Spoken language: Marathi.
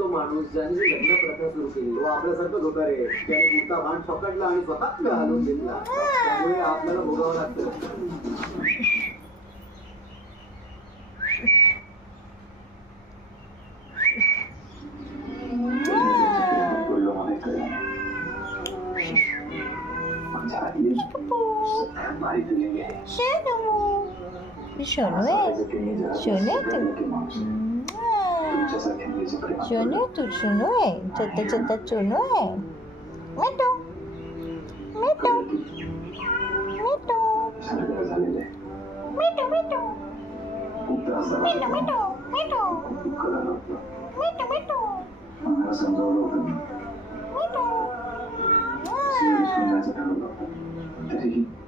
तो माणूस ज्याने लग्न प्रथा सुरू केली तो आपल्यासारखंच होता रे. त्याने कुर्ता भान पकडला आणि स्वतःच घालून घेतला. त्यामुळे आपल्याला भोगावं लागतं. सोनू आहे, सोनू आहे तू, सोनू आहे, छोटा छोटा सोनू आहे. मिठू मिठू मिठू मिठू मिठू मिठू मिठू मिठू मिठू मिठू मिठू.